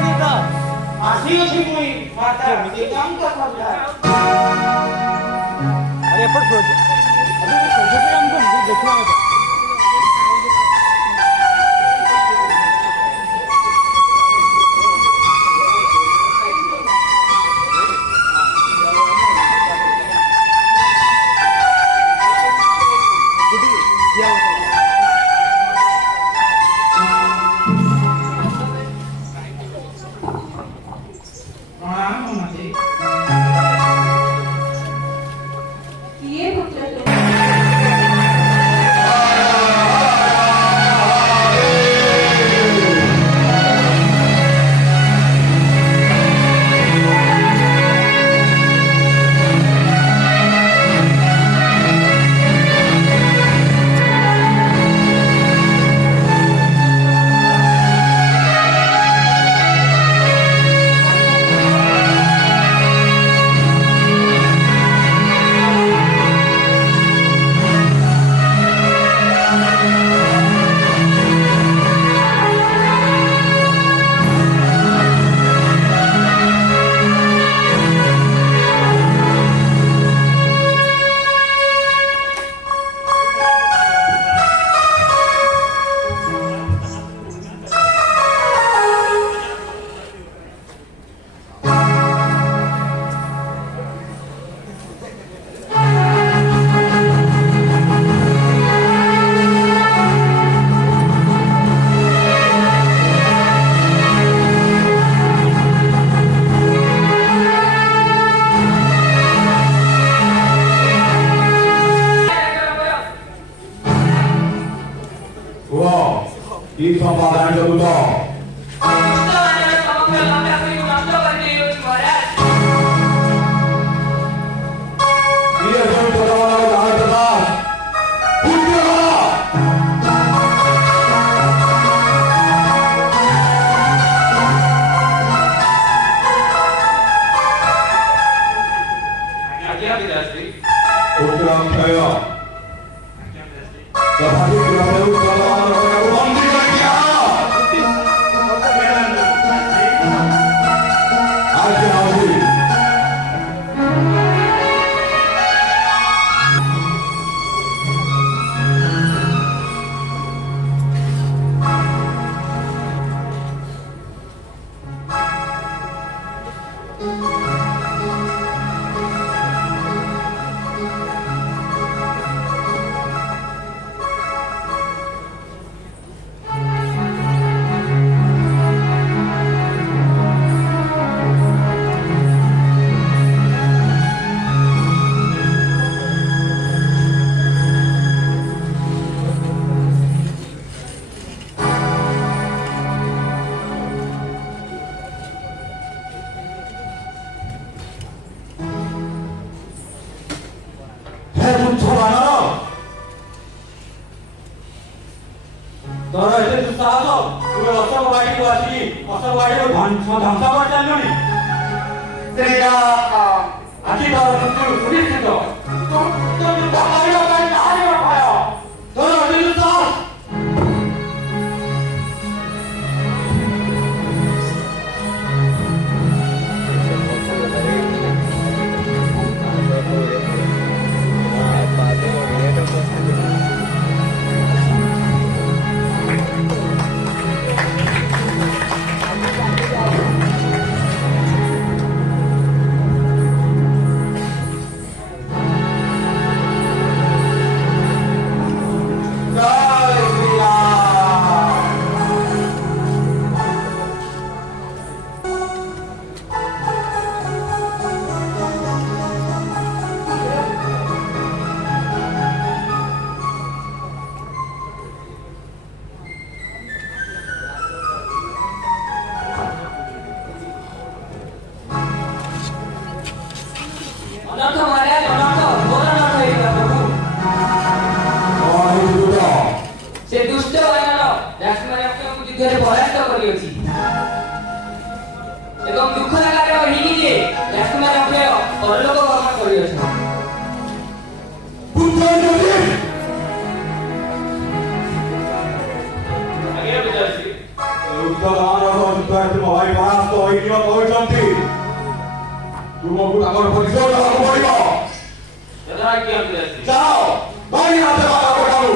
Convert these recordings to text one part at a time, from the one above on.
ଦିଟା ଆସିଅଛି ମୁଇଁ ମାତା ପିତାଙ୍କ ସନ୍ଧ୍ୟା अरे एपट प्रोजेक्ट अभी प्रोजेक्ट हमको देखना होगा ଦାନର ଯୁଦ୍ଧରେ ତୁମ ଭାଇ ପରାସ୍ତ ହୋଇଯିବ କହୁଛନ୍ତି ତୁମକୁ ତାଙ୍କର ପରିଚୟ ଦେବାକୁ ପଡ଼ିବ ଯାଅ ଭାଇ ହାତେ ବାଧା ପଠାଉ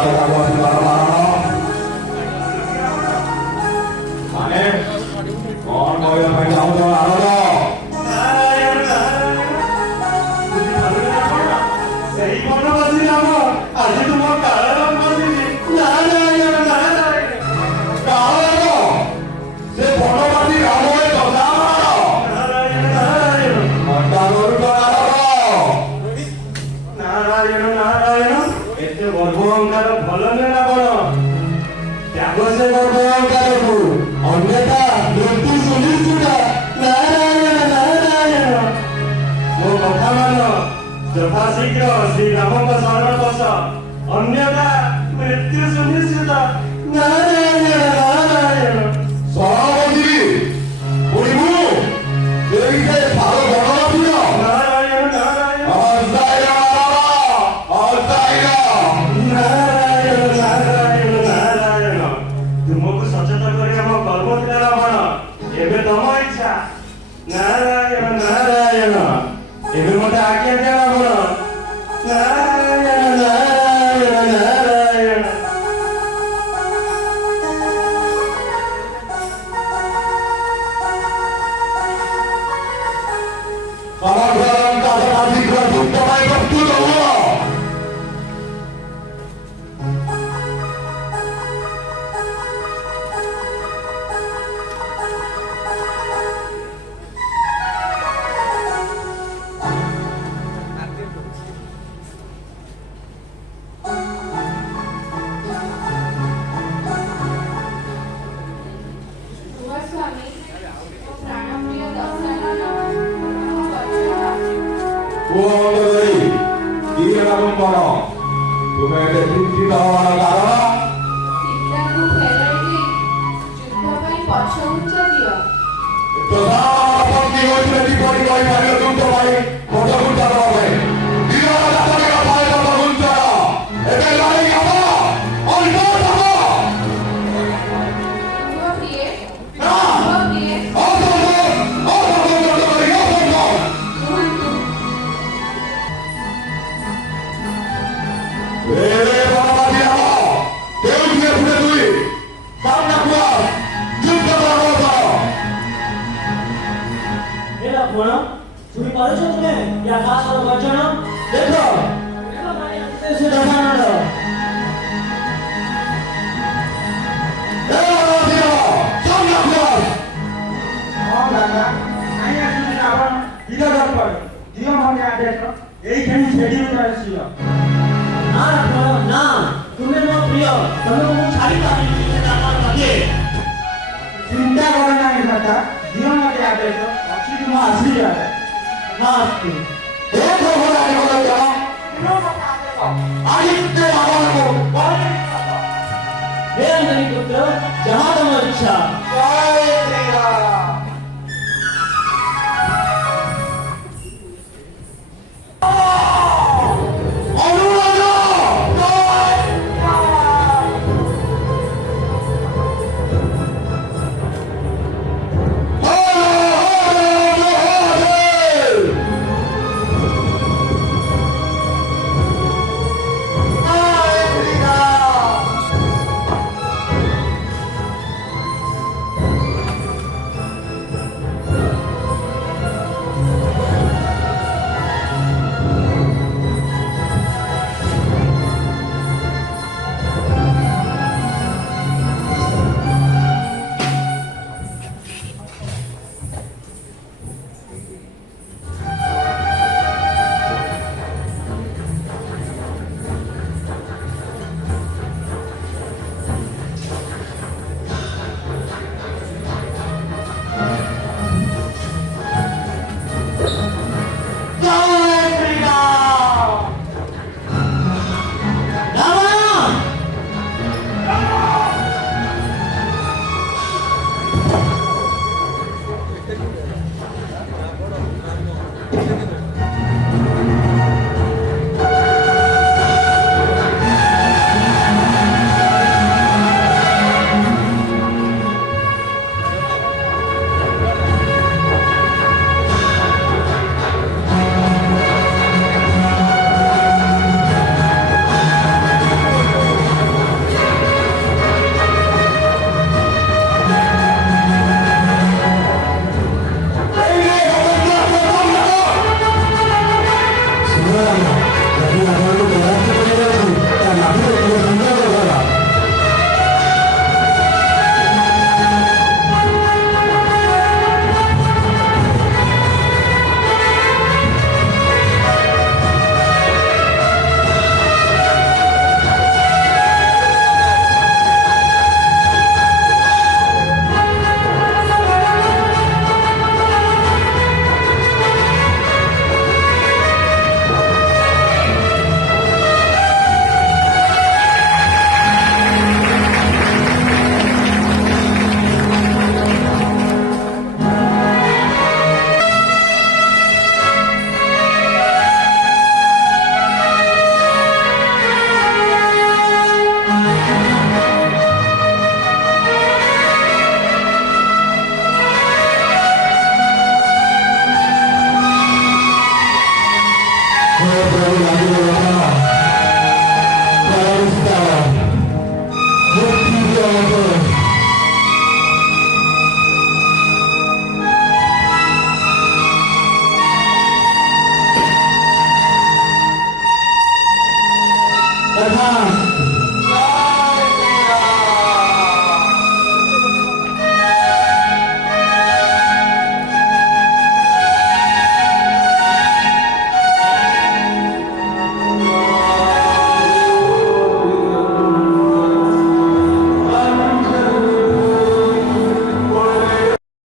ada kamu sembarang. Ane, kon mau yang main kamu tuh apa? ସେଇ ବନବାସୀ ରାମ ଆଜି ତୁମ କାଳରାମ ବସିଛି ନାରାୟଣ ନାରାୟଣ କାହାର? ସେ ବନବାସୀ ରାମରେ ଦଶାମାର। ନାରାୟଣ ନାରାୟଣ ମତା କରୁଛ ନାରାୟଣ ନାରାୟଣ ଏତେ ଗର୍ଭ ଅହଙ୍କାର ଭଲ ନୁହେଁ ନା କଣ? ତ୍ୟାଗ ସେ ଗର୍ଭ ଅହଙ୍କାରକୁ ଅନ୍ୟଥା ମୃତ୍ୟୁ ସୁନିଶ୍ଚିତ। ନାରାୟଣ ନାରାୟଣ ମୋ କଥା ମାନ ଯଥାଶୀଘ୍ର ଶ୍ରୀରାମଙ୍କ ଶରଣ ବସ ଅନ୍ୟଥା ମୃତ୍ୟୁ ସୁନିଶ୍ଚିତ। ନାରାୟଣ ନାରାୟଣ ସହମତି ପୁଣିବୁ ସେଇ ସେ ଭାର ବନବାସୀର ନାରାୟଣ ନାରାୟଣ ଅସ୍ଥାୟୀ ନାରାୟଣ ନାରାୟଣ ନାରାୟଣ ତୁମକୁ ସଚେତ କରି ଆମ କର୍ମ ଥିଲା ରାବଣ ଏବେ ତମ ଇଚ୍ଛା। ନାରାୟଣ ନାରାୟଣ ଏବେ ମତେ ଆଜ୍ଞା ଦିଅ ରାବଣ। ନାରାୟଣ ନାରାୟଣ ନାରାୟଣ ସମଗ୍ର ଶୀଘ୍ର ଯୁକ୍ତ ପାଇଁ ପ୍ରସ୍ତୁତ ହୁଅ। ସ୍ୱାମୀ ଓ ପ୍ରାଣପ୍ରିୟ ଦଶରଥ ମୋ ବଚନ ପୁଅ ମଣ୍ଡଳୀ କିଏ ବାବୁଙ୍କର ତୁମେ ଏତେ ଚିନ୍ତିତ ହବାର କାରଣ? ସୀତାକୁ ଫେରାଇ ଦେଇ ଯୁଦ୍ଧ ପାଇଁ ପଛଘୁଞ୍ଚା ଦିଅ। ପ୍ରଧାନମନ୍ତ୍ରୀ ହୋଇଥିଲେ କିପରି କହିପାରିବ ଯୁଦ୍ଧ ପାଇଁ ପଛଘୁଞ୍ଚା ଦେବା ପାଇଁ? ଦିନର ଜାତକ ପାଇଁ ପଛଘୁଞ୍ଚା ଏବେ ଲଢ଼େଇ ହବ ଅନ୍ୟ ହବ। ଗୃହପ୍ରିୟେ ନା ଗୃହପ୍ରିୟେ ଏରା କଣ ଶୁଣି ପାରୁଛ ତୁମେ ୟା କାଶର ଗର୍ଜନ ଦେଖ ସେ ଦଶାନନ ହଁ ଦାଦା ନାଇଁ ଆସୁଛି ରାବଣ ଦିଅ ଦରକାର ଦିଅ ମତେ ଆଦେଶ ଏଇখানে ଛେଡ଼ି ଆସିବ। ନା ରାବଣ ନା ତୁମେ ମୋ ପ୍ରିୟ ତମକୁ ମୁଁ ଛାଡ଼ି ପାରିବି ଚିନ୍ତା କର ନାହିଁ ଦାଦା ଦିଅ ମତେ ଆଦେଶ ଅଛି ତୁମ ଆସିବାରେ। ଆସ୍ତୁ हे अंजनी पुत्र जहाँ तम इच्छा